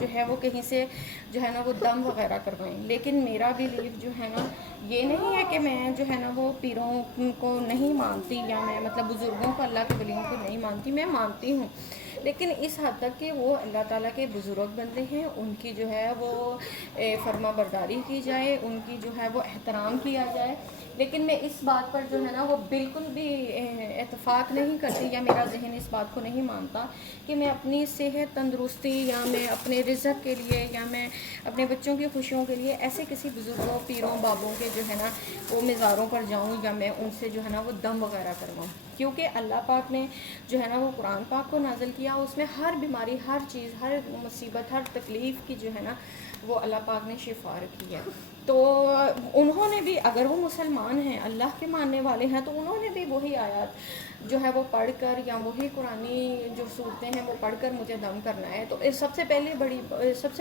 جو ہے وہ کہیں سے جو ہے نا وہ دم وغیرہ کروائیں. لیکن میرا بیلیف جو ہے نا یہ نہیں ہے کہ میں جو ہے نا وہ پیروں کو نہیں مانتی یا میں مطلب بزرگوں کو اللہ کے ولیوں کو نہیں مانتی. میں مانتی ہوں لیکن اس حد تک کہ وہ اللہ تعالیٰ کے بزرگ بندے ہیں, ان کی جو ہے وہ فرما برداری کی جائے, ان کی جو ہے وہ احترام کیا جائے. لیکن میں اس بات پر جو ہے نا وہ بالکل بھی اتفاق نہیں کرتی یا میرا ذہن اس بات کو نہیں مانتا کہ میں اپنی صحت تندرستی یا میں اپنے رزق کے لیے یا میں اپنے بچوں کی خوشیوں کے لیے ایسے کسی بزرگوں پیروں بابوں کے جو ہے نا وہ مزاروں پر جاؤں یا میں ان سے جو ہے نا وہ دم وغیرہ کرواؤں. کیونکہ اللہ پاک نے جو ہے نا وہ قرآن پاک کو نازل کیا, اس میں ہر بیماری, ہر چیز, ہر مصیبت, ہر تکلیف کی جو ہے نا وہ اللہ پاک نے شفا رکھی ہے. تو انہوں نے بھی, اگر وہ مسلمان ہیں, اللہ کے ماننے والے ہیں, تو انہوں نے بھی وہی آیات جو ہے وہ پڑھ کر یا وہی قرآنی جو صورتیں ہیں وہ پڑھ کر مجھے دم کرنا ہے. تو سب سے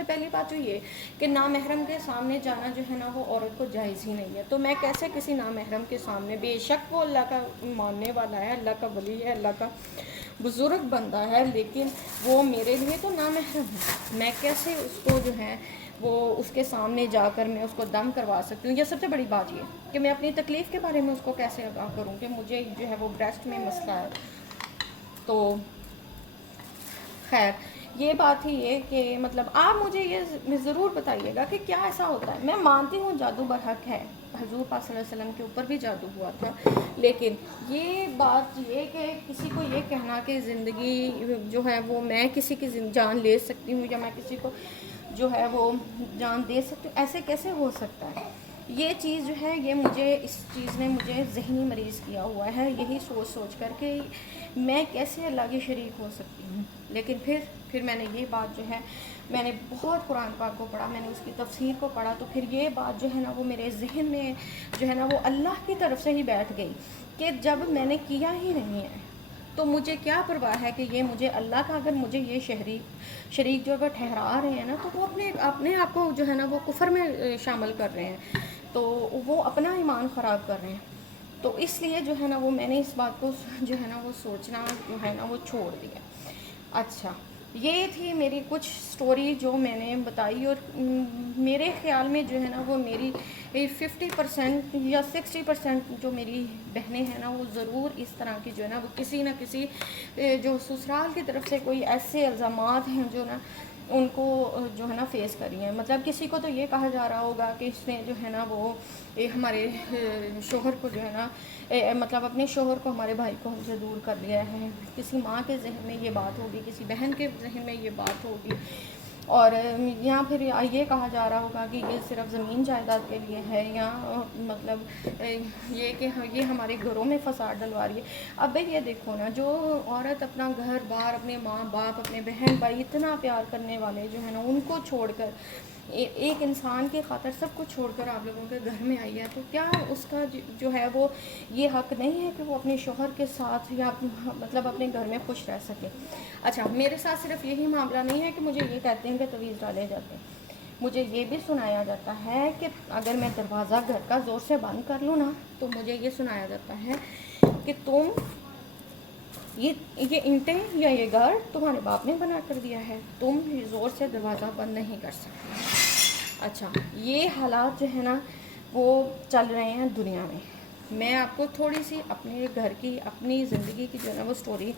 پہلی بات تو یہ کہ نامحرم کے سامنے جانا جو ہے نا وہ عورت کو جائز ہی نہیں ہے. تو میں کیسے کسی نامحرم کے سامنے, بے شک وہ اللہ کا ماننے والا ہے, اللہ کا ولی ہے, اللہ کا بزرگ بندہ ہے, لیکن وہ میرے لیے تو نامحرم ہے, میں کیسے اس کو جو ہے وہ اس کے سامنے جا کر میں اس کو دم کروا سکتی ہوں. یہ سب سے بڑی بات یہ کہ میں اپنی تکلیف کے بارے میں اس کو کیسے آگاہ کروں کہ مجھے جو ہے وہ بریسٹ میں مسئلہ ہے. تو خیر یہ بات ہی ہے کہ مطلب آپ مجھے یہ ضرور بتائیے گا کہ کیا ایسا ہوتا ہے. میں مانتی ہوں جادو برحق ہے, حضور پاک صلی اللہ علیہ وسلم کے اوپر بھی جادو ہوا تھا, لیکن یہ بات یہ کہ کسی کو یہ کہنا کہ زندگی جو ہے وہ میں کسی کی جان لے سکتی ہوں یا میں کسی کو جو ہے وہ جان دے سکتی ہوں, ایسے کیسے ہو سکتا ہے. یہ چیز جو ہے یہ مجھے اس چیز نے مجھے ذہنی مریض کیا ہوا ہے, یہی سوچ کر کہ میں کیسے اللہ کی شریک ہو سکتی ہوں. لیکن پھر میں نے یہ بات جو ہے میں نے بہت قرآن پاک کو پڑھا, میں نے اس کی تفسیر کو پڑھا, تو پھر یہ بات جو ہے نا وہ میرے ذہن میں جو ہے نا وہ اللہ کی طرف سے ہی بیٹھ گئی کہ جب میں نے کیا ہی نہیں ہے تو مجھے کیا پرواہ ہے کہ یہ مجھے اللہ کا, اگر مجھے یہ شریک جو وہ ٹھہرا رہے ہیں نا تو وہ اپنے آپ کو جو ہے نا وہ کفر میں شامل کر رہے ہیں, تو وہ اپنا ایمان خراب کر رہے ہیں. تو اس لیے جو ہے نا وہ میں نے اس بات کو جو ہے نا وہ سوچنا جو ہے نا وہ چھوڑ دیا. اچھا یہ تھی میری کچھ سٹوری جو میں نے بتائی, اور میرے خیال میں جو ہے نا وہ میری 50% یا 60% جو میری بہنیں ہیں نا وہ ضرور اس طرح کی جو ہے نا وہ کسی نہ کسی جو سسرال کی طرف سے کوئی ایسے الزامات ہیں جو نا ان کو جو ہے نا فیس کری ہیں. مطلب کسی کو تو یہ کہا جا رہا ہوگا کہ اس نے جو ہے نا وہ ہمارے شوہر کو جو ہے نا مطلب اپنے شوہر کو, ہمارے بھائی کو ہم سے دور کر دیا ہے. کسی ماں کے ذہن میں یہ بات ہوگی, کسی بہن کے ذہن میں یہ بات ہوگی, اور یا پھر یہ کہا جا رہا ہوگا کہ یہ صرف زمین جائیداد کے لیے ہے, یا مطلب یہ کہ یہ ہمارے گھروں میں فساد ڈلوا رہی ہے. اب بھائی یہ دیکھو نا, جو عورت اپنا گھر بار, اپنے ماں باپ, اپنے بہن بھائی اتنا پیار کرنے والے جو ہے نا ان کو چھوڑ کر, ایک انسان کی خاطر سب کچھ چھوڑ کر آپ لوگوں کے گھر میں آئی ہے, تو کیا اس کا جو ہے وہ یہ حق نہیں ہے کہ وہ اپنے شوہر کے ساتھ یا مطلب اپنے گھر میں خوش رہ سکے. اچھا میرے ساتھ صرف یہی معاملہ نہیں ہے کہ مجھے یہ کہتے ہیں کہ تویز ڈالے جاتے ہیں, مجھے یہ بھی سنایا جاتا ہے کہ اگر میں دروازہ گھر کا زور سے بند کر لوں نا تو مجھے یہ سنایا جاتا ہے کہ تم یہ اینٹیں یا یہ گھر تمہارے باپ نے بنا کر دیا ہے, تم زور سے دروازہ بند نہیں کر سکتے. اچھا یہ حالات جو ہے نا وہ چل رہے ہیں دنیا میں. میں آپ کو تھوڑی سی اپنے گھر کی, اپنی زندگی کی جو ہے نا وہ سٹوری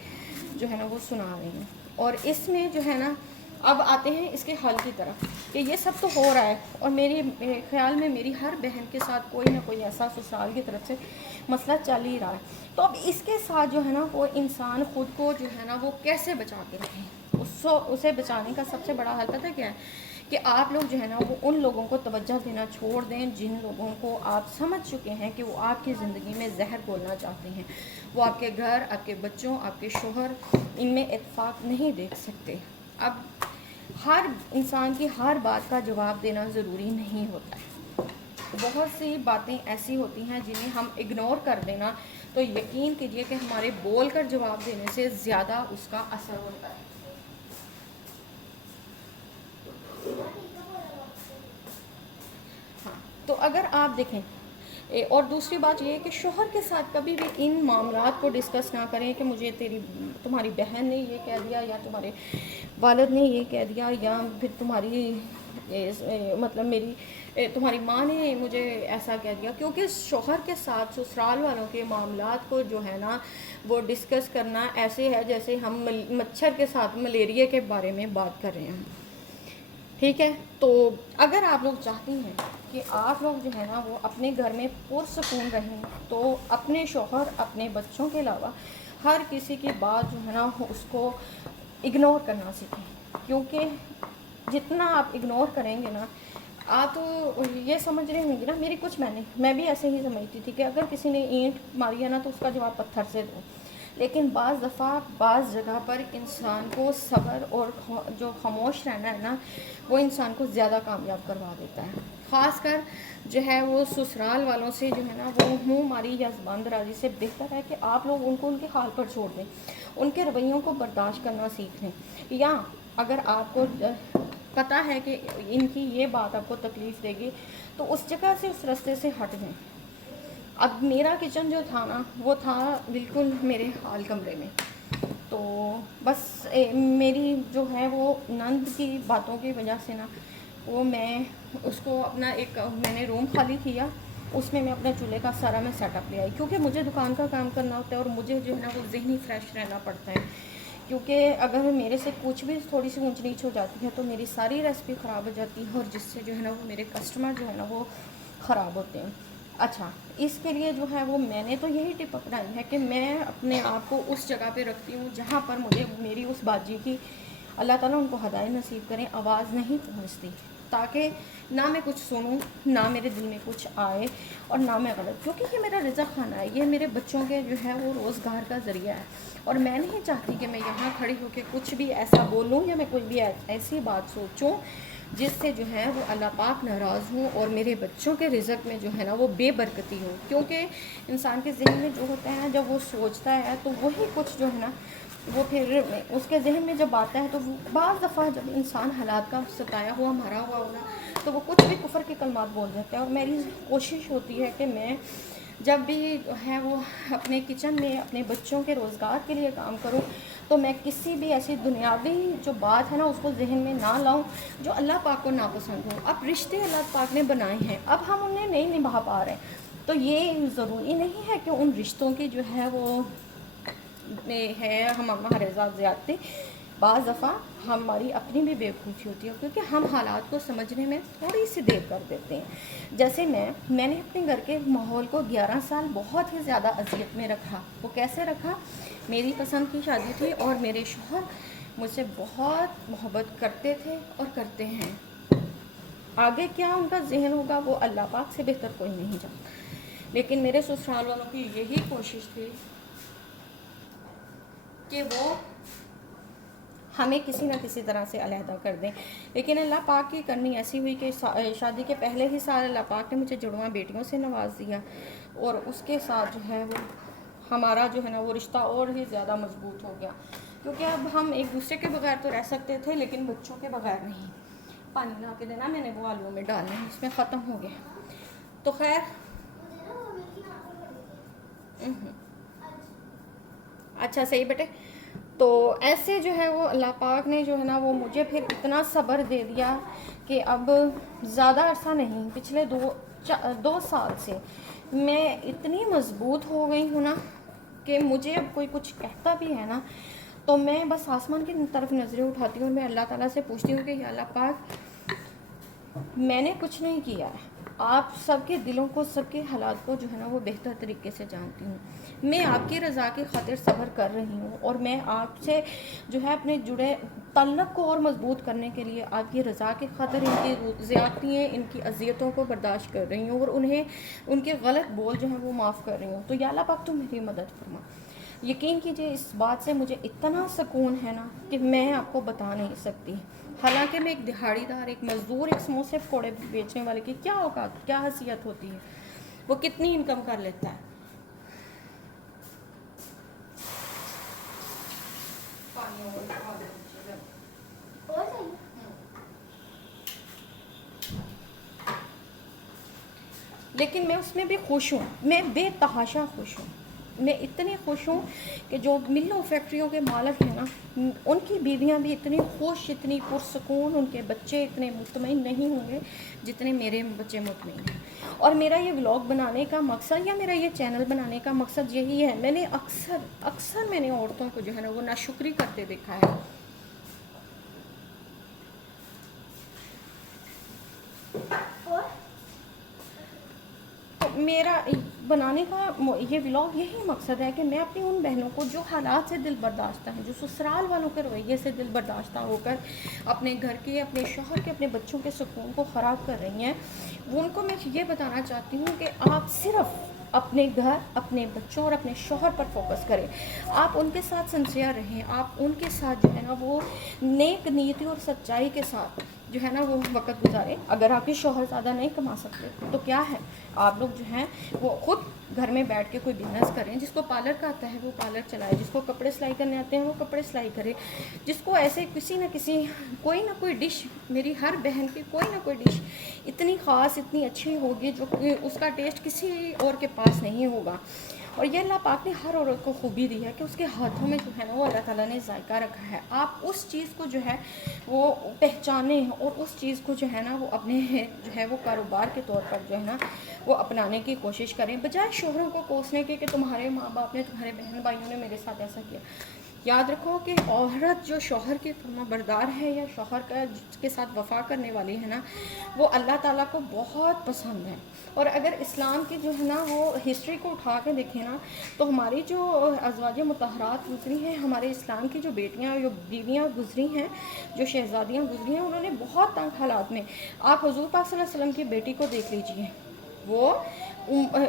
جو ہے نا وہ سنا رہی ہوں, اور اس میں جو ہے نا اب آتے ہیں اس کے حل کی طرف کہ یہ سب تو ہو رہا ہے, اور میرے خیال میں میری ہر بہن کے ساتھ کوئی نہ کوئی ایسا سسرال کی طرف سے مسئلہ چل ہی رہا ہے. تو اب اس کے ساتھ جو ہے نا وہ انسان خود کو جو ہے نا وہ کیسے بچا کے رکھیں. اسے بچانے کا سب سے بڑا حل پتہ کیا ہے کہ آپ لوگ جو ہے نا وہ ان لوگوں کو توجہ دینا چھوڑ دیں جن لوگوں کو آپ سمجھ چکے ہیں کہ وہ آپ کی زندگی میں زہر گھولنا چاہتے ہیں. وہ آپ کے گھر, آپ کے بچوں, آپ کے شوہر, ان میں اتفاق نہیں دیکھ سکتے. اب ہر انسان کی ہر بات کا جواب دینا ضروری نہیں ہوتا ہے. بہت سی باتیں ایسی ہوتی ہیں جنہیں ہم اگنور کر دینا تو یقین کیجئے کہ ہمارے بول کر جواب دینے سے زیادہ اس کا اثر ہوتا ہے. ہاں تو اگر آپ دیکھیں, اور دوسری بات یہ ہے کہ شوہر کے ساتھ کبھی بھی ان معاملات کو ڈسکس نہ کریں کہ مجھے تمہاری بہن نے یہ کہہ دیا یا تمہارے والد نے یہ کہہ دیا یا پھر تمہاری مطلب میری تمہاری ماں نے مجھے ایسا کہہ دیا، کیونکہ شوہر کے ساتھ سسرال والوں کے معاملات کو جو ہے نا وہ ڈسکس کرنا ایسے ہے جیسے ہم مچھر کے ساتھ ملیریا کے بارے میں بات کر رہے ہیں، ٹھیک ہے؟ تو اگر آپ لوگ چاہتی ہیں کہ آپ لوگ جو ہے نا وہ اپنے گھر میں پرسکون رہیں تو اپنے شوہر اپنے بچوں کے علاوہ ہر کسی کی بات جو ہے نا اس کو اگنور کرنا سیکھیں، کیونکہ جتنا آپ اگنور کریں گے نا، آپ یہ سمجھ رہے ہوں گے نا میری کچھ میں بھی ایسے ہی سمجھتی تھی کہ اگر کسی نے اینٹ ماری ہے نا تو اس کا جواب پتھر سے دو، لیکن بعض دفعہ بعض جگہ پر انسان کو صبر اور جو خاموش رہنا ہے نا وہ انسان کو زیادہ کامیاب کروا دیتا ہے، خاص کر جو ہے وہ سسرال والوں سے جو ہے نا وہ منہ ماری یا زبان درازی سے بہتر ہے کہ آپ لوگ ان کو ان کے حال پر چھوڑ دیں، ان کے رویوں کو برداشت کرنا سیکھ لیں، یا اگر آپ کو پتہ ہے کہ ان کی یہ بات آپ کو تکلیف دے گی تو اس جگہ سے اس راستے سے ہٹ جائیں۔ اب میرا کچن جو تھا نا وہ تھا بالکل میرے ہال کمرے میں، تو بس میری جو ہے وہ نند کی باتوں کی وجہ سے نا وہ میں اس کو اپنا میں نے روم خالی کیا، اس میں اپنے چولہے کا سارا میں سیٹ اپ لے آئی، کیونکہ مجھے دکان کا کام کرنا ہوتا ہے اور مجھے جو ہے نا وہ ذہنی فریش رہنا پڑتا ہے، کیونکہ اگر میرے سے کچھ بھی تھوڑی سی اونچ نیچ ہو جاتی ہے تو میری ساری ریسپی خراب ہو جاتی ہے، اور جس سے جو ہے نا وہ میرے کسٹمر جو ہے نا وہ خراب ہوتے ہیں۔ اچھا، اس کے لیے جو ہے وہ میں نے تو یہی ٹپ اپنائی ہے کہ میں اپنے آپ کو اس جگہ پہ رکھتی ہوں جہاں پر مجھے میری اس باجی کی اللہ تعالیٰ ان کو ہدایت نصیب کریں آواز نہیں پہنچتی، تاکہ نہ میں کچھ سنوں، نہ میرے دل میں کچھ آئے اور نہ میں غلط، کیونکہ یہ میرا رزق کھانا ہے، یہ میرے بچوں کے جو ہے وہ روزگار کا ذریعہ ہے، اور میں نہیں چاہتی کہ میں یہاں کھڑی ہو کے کچھ بھی ایسا بولوں یا میں کوئی بھی ایسی بات سوچوں جس سے جو ہے وہ اللہ پاک ناراض ہوں اور میرے بچوں کے رزق میں جو ہے نا وہ بے برکتی ہو، کیونکہ انسان کے ذہن میں جو ہوتا ہے جب وہ سوچتا ہے تو وہی کچھ جو ہے نا وہ پھر اس کے ذہن میں جب آتا ہے تو وہ بعض دفعہ جب انسان حالات کا ستایا ہوا مرا ہوا ہونا تو وہ کچھ بھی کفر کے کلمات بول دیتا ہے، اور میری کوشش ہوتی ہے کہ میں جب بھی ہے وہ اپنے کچن میں اپنے بچوں کے روزگار کے لیے کام کروں تو میں کسی بھی ایسی دنیاوی جو بات ہے نا اس کو ذہن میں نہ لاؤں جو اللہ پاک کو ناپسند ہو۔ اب رشتے اللہ پاک نے بنائے ہیں، اب ہم انہیں نہیں نبھا پا رہے، تو یہ ضروری نہیں ہے کہ ان رشتوں کی جو ہے وہ ہے ہمارے ساتھ زیادتی، بعض دفعہ ہماری اپنی بھی بیوقوفی ہوتی ہے، کیونکہ ہم حالات کو سمجھنے میں تھوڑی سی دیر کر دیتے ہیں۔ جیسے میں نے اپنے گھر کے ماحول کو 11 سال بہت ہی زیادہ اذیت میں رکھا۔ وہ کیسے رکھا؟ میری پسند کی شادی تھی اور میرے شوہر مجھ سے بہت محبت کرتے تھے اور کرتے ہیں، آگے کیا ان کا ذہن ہوگا وہ اللہ پاک سے بہتر کوئی نہیں جانتا، لیکن میرے سسرال والوں کی یہی کوشش تھی کہ وہ ہمیں کسی نہ کسی طرح سے علیحدہ کر دیں، لیکن اللہ پاک کی کرنی ایسی ہوئی کہ شادی کے پہلے ہی سال اللہ پاک نے مجھے جڑواں بیٹیوں سے نواز دیا، اور اس کے ساتھ جو ہے وہ ہمارا جو ہے نا وہ رشتہ اور ہی زیادہ مضبوط ہو گیا، کیونکہ اب ہم ایک دوسرے کے بغیر تو رہ سکتے تھے لیکن بچوں کے بغیر نہیں۔ پانی لا کے دینا، میں نے وہ آلو میں ڈالنا ہے، اس میں ختم ہو گیا۔ تو خیر اچھا صحیح بیٹے، تو ایسے جو ہے وہ اللہ پاک نے جو ہے نا وہ مجھے پھر اتنا صبر دے دیا کہ اب زیادہ عرصہ نہیں، پچھلے 2 سال سے میں اتنی مضبوط ہو گئی ہوں نا کہ مجھے اب کوئی کچھ کہتا بھی ہے نا تو میں بس آسمان کی طرف نظریں اٹھاتی ہوں اور میں اللہ تعالیٰ سے پوچھتی ہوں کہ یا اللہ پاک میں نے کچھ نہیں کیا ہے، آپ سب کے دلوں کو، سب کے حالات کو جو ہے نا وہ بہتر طریقے سے جانتی ہوں، میں آپ کی رضا کی خاطر صبر کر رہی ہوں، اور میں آپ سے جو ہے اپنے جڑے تعلق کو اور مضبوط کرنے کے لیے آپ کی رضا کی خاطر ان کی زیادتیاں، ان کی اذیتوں کو برداشت کر رہی ہوں، اور انہیں ان کے غلط بول جو ہیں وہ معاف کر رہی ہوں، تو یا اللہ پاک تم میری مدد فرما۔ یقین کیجئے اس بات سے مجھے اتنا سکون ہے نا کہ میں آپ کو بتا نہیں سکتی، حالانکہ میں ایک دہاڑی دار، ایک مزدور، ایک سموسے پکوڑے بیچنے والے کی کیا اوقات، کیا حیثیت ہوتی ہے، وہ کتنی انکم کر لیتا ہے۔ لیکن میں اس میں بھی خوش ہوں، میں بے تحاشا خوش ہوں، میں اتنی خوش ہوں کہ جو ملوں فیکٹریوں کے مالک ہیں نا، ان کی بیویاں بھی اتنی خوش، اتنی پرسکون، ان کے بچے اتنے مطمئن نہیں ہوں گے جتنے میرے بچے مطمئن ہیں. اور میرا یہ ولاگ بنانے کا مقصد، یا میرا یہ چینل بنانے کا مقصد یہی ہے. میں نے اکثر میں نے عورتوں کو جو ہے نا وہ ناشکری کرتے دیکھا ہے. میرا بنانے کا یہ ولاگ یہی مقصد ہے کہ میں اپنی ان بہنوں کو جو حالات سے دل برداشتہ ہیں، جو سسرال والوں کے رویے سے دل برداشتہ ہو کر اپنے گھر کے، اپنے شوہر کے، اپنے بچوں کے سکون کو خراب کر رہی ہیں، وہ ان کو میں یہ بتانا چاہتی ہوں کہ آپ صرف اپنے گھر، اپنے بچوں اور اپنے شوہر پر فوکس کریں. آپ ان کے ساتھ سنسیئر رہیں، آپ ان کے ساتھ جو ہے نا وہ نیک نیتی اور سچائی کے ساتھ جو ہے نا وہ وقت گزاریں. اگر آپ کے شوہر زیادہ نہیں کما سکتے تو کیا ہے، آپ لوگ جو ہیں وہ خود گھر میں بیٹھ کے کوئی بزنس کریں. جس کو پارلر کا آتا ہے وہ پارلر چلائے، جس کو کپڑے سلائی کرنے آتے ہیں وہ کپڑے سلائی کرے، جس کو ایسے کسی نہ کسی کوئی نہ کوئی ڈش، میری ہر بہن کی کوئی نہ کوئی ڈش اتنی خاص، اتنی اچھی ہوگی جو کہ اس کا ٹیسٹ کسی اور کے پاس نہیں ہوگا. اور یہ اللہ پاک نے ہر عورت کو خوبی دی ہے کہ اس کے ہاتھوں میں جو ہے نا وہ اللہ تعالیٰ نے ذائقہ رکھا ہے. آپ اس چیز کو جو ہے وہ پہچانیں اور اس چیز کو جو ہے نا وہ اپنے جو ہے وہ کاروبار کے طور پر جو ہے نا وہ اپنانے کی کوشش کریں، بجائے شوہروں کو کوسنے کے کہ تمہارے ماں باپ نے، تمہارے بہن بھائیوں نے میرے ساتھ ایسا کیا. یاد رکھو کہ عورت جو شوہر کی فرما بردار ہے یا شوہر کے ساتھ وفا کرنے والی ہے نا، وہ اللہ تعالیٰ کو بہت پسند ہے. اور اگر اسلام کی جو ہے نا وہ ہسٹری کو اٹھا کے دیکھیں نا، تو ہماری جو ازواج مطہرات گزری ہیں، ہمارے اسلام کی جو بیٹیاں، جو بیویاں گزری ہیں، جو شہزادیاں گزری ہیں، انہوں نے بہت تنگ حالات میں، آپ حضور پاک صلی اللہ علیہ وسلم کی بیٹی کو دیکھ لیجئے، وہ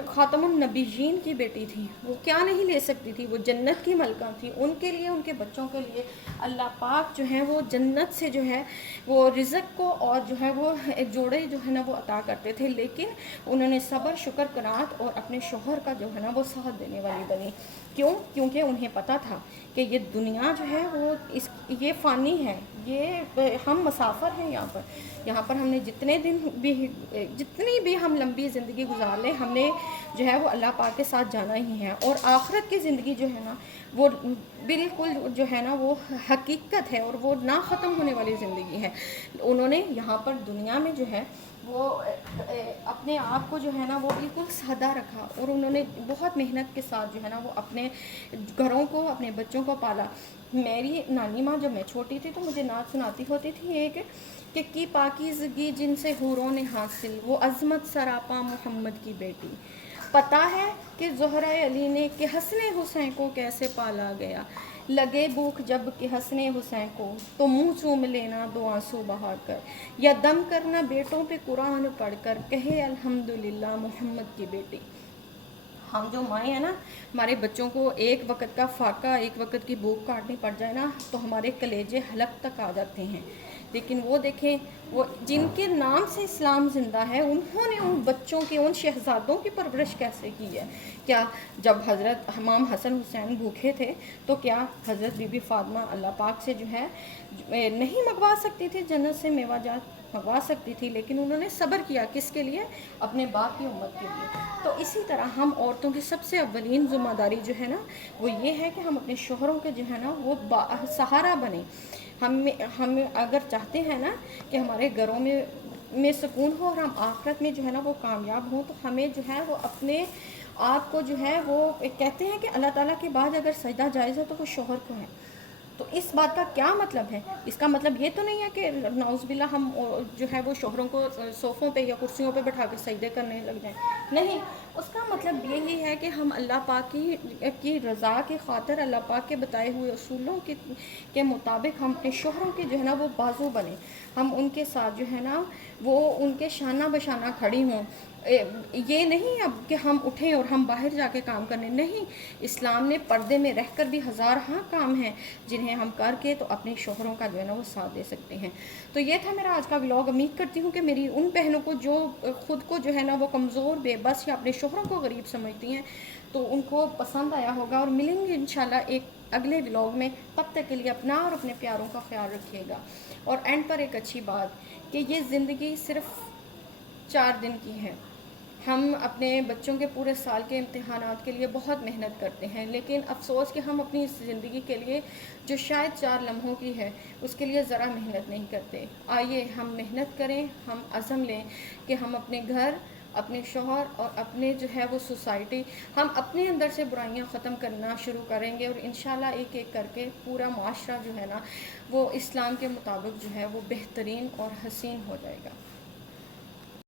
خاتم النبیین کی بیٹی تھی، وہ کیا نہیں لے سکتی تھی، وہ جنت کی ملکہ تھی. ان کے لیے، ان کے بچوں کے لیے اللہ پاک جو ہیں وہ جنت سے جو ہے وہ رزق کو اور جو ہے وہ جوڑے جو ہے نا وہ عطا کرتے تھے. لیکن انہوں نے صبر، شکر، قناعت اور اپنے شوہر کا جو ہے نا وہ ساتھ دینے والی بنی. کیوں؟ کیونکہ انہیں پتہ تھا کہ یہ دنیا جو ہے وہ یہ فانی ہے، یہ ہم مسافر ہیں. یہاں پر ہم نے جتنی بھی ہم لمبی زندگی گزار لیں، ہم نے جو ہے وہ اللہ پاک کے ساتھ جانا ہی ہے. اور آخرت کی زندگی جو ہے نا وہ بالکل جو ہے نا وہ حقیقت ہے اور وہ نہ ختم ہونے والی زندگی ہے. انہوں نے یہاں پر دنیا میں جو ہے وہ اپنے آپ کو جو ہے نا وہ بالکل سادہ رکھا، اور انہوں نے بہت محنت کے ساتھ جو ہے نا وہ اپنے گھروں کو، اپنے بچوں کو پالا. میری نانی ماں جب میں چھوٹی تھی تو مجھے نعت سناتی ہوتی تھی ایک، کہ کی پاکیزگی جن سے حوروں نے حاصل، وہ عظمت سراپا محمد کی بیٹی. پتہ ہے کہ زہرہ علی نے کہ حسن حسین کو کیسے پالا گیا، لگے بھوک جب کہ حسن حسین کو تو منہ چوم لینا دو آنسو بہا کر، یا دم کرنا بیٹوں پہ قرآن پڑھ کر، کہے الحمدللہ محمد کی بیٹی. ہم جو مائیں ہیں نا، ہمارے بچوں کو ایک وقت کا فاقہ، ایک وقت کی بھوک کاٹنی پڑ جائے نا تو ہمارے کلیجے حلق تک آ جاتے ہیں. لیکن وہ دیکھیں، وہ جن کے نام سے اسلام زندہ ہے، انہوں نے ان بچوں کی، ان شہزادوں کی پرورش کیسے کی ہے. کیا جب حضرت امام حسن حسین بھوکے تھے تو کیا حضرت بی بی فاطمہ اللہ پاک سے جو ہے نہیں منگوا سکتی تھی جنت سے میوہ جات؟ منگوا سکتی تھی، لیکن انہوں نے صبر کیا. کس کے لیے؟ اپنے باپ کی امت کے لیے. تو اسی طرح ہم عورتوں کی سب سے اولین ذمہ داری جو ہے نا وہ یہ ہے کہ ہم اپنے شوہروں کے جو ہے نا وہ سہارا بنیں. ہم اگر چاہتے ہیں نا کہ ہمارے گھروں میں سکون ہو اور ہم آخرت میں جو ہے نا وہ کامیاب ہوں، تو ہمیں جو ہے وہ اپنے آپ کو جو ہے وہ کہتے ہیں کہ اللہ تعالیٰ کے بعد اگر سجدہ جائز ہے تو وہ شوہر کو ہے. تو اس بات کا کیا مطلب ہے؟ اس کا مطلب یہ تو نہیں ہے کہ نعوذ باللہ ہم جو ہے وہ شوہروں کو صوفوں پہ یا کرسیوں پہ بٹھا کے سجدے کرنے لگ جائیں. نہیں، اس کا مطلب یہی ہے کہ ہم اللہ پاک کی رضا کی خاطر، اللہ پاک کے بتائے ہوئے اصولوں کے مطابق ہم اپنے شوہروں کے جو ہے نا وہ بازو بنیں. ہم ان کے ساتھ جو ہے نا وہ ان کے شانہ بشانہ کھڑی ہوں. یہ نہیں اب کہ ہم اٹھیں اور ہم باہر جا کے کام کرنے، نہیں. اسلام نے پردے میں رہ کر بھی ہزار ہاں کام ہیں جنہیں ہم کر کے تو اپنے شوہروں کا جو ہے نا وہ ساتھ دے سکتے ہیں. تو یہ تھا میرا آج کا ولاگ. امید کرتی ہوں کہ میری ان بہنوں کو جو خود کو جو ہے نا وہ کمزور، بے بس یا اپنے شوہروں کو غریب سمجھتی ہیں تو ان کو پسند آیا ہوگا. اور ملیں گے انشاءاللہ ایک اگلے ولاگ میں. تب تک کے لیے اپنا اور اپنے پیاروں کا خیال رکھیے گا. اور اینڈ پر ایک اچھی بات کہ یہ زندگی صرف 4 دن کی ہے. ہم اپنے بچوں کے پورے سال کے امتحانات کے لیے بہت محنت کرتے ہیں، لیکن افسوس کہ ہم اپنی اس زندگی کے لیے جو شاید 4 لمحوں کی ہے اس کے لیے ذرا محنت نہیں کرتے۔ آئیے ہم محنت کریں، ہم عزم لیں کہ ہم اپنے گھر، اپنے شوہر اور اپنے جو ہے وہ سوسائٹی، ہم اپنے اندر سے برائیاں ختم کرنا شروع کریں گے، اور انشاءاللہ ایک ایک کر کے پورا معاشرہ جو ہے نا وہ اسلام کے مطابق جو ہے وہ بہترین اور حسین ہو جائے گا۔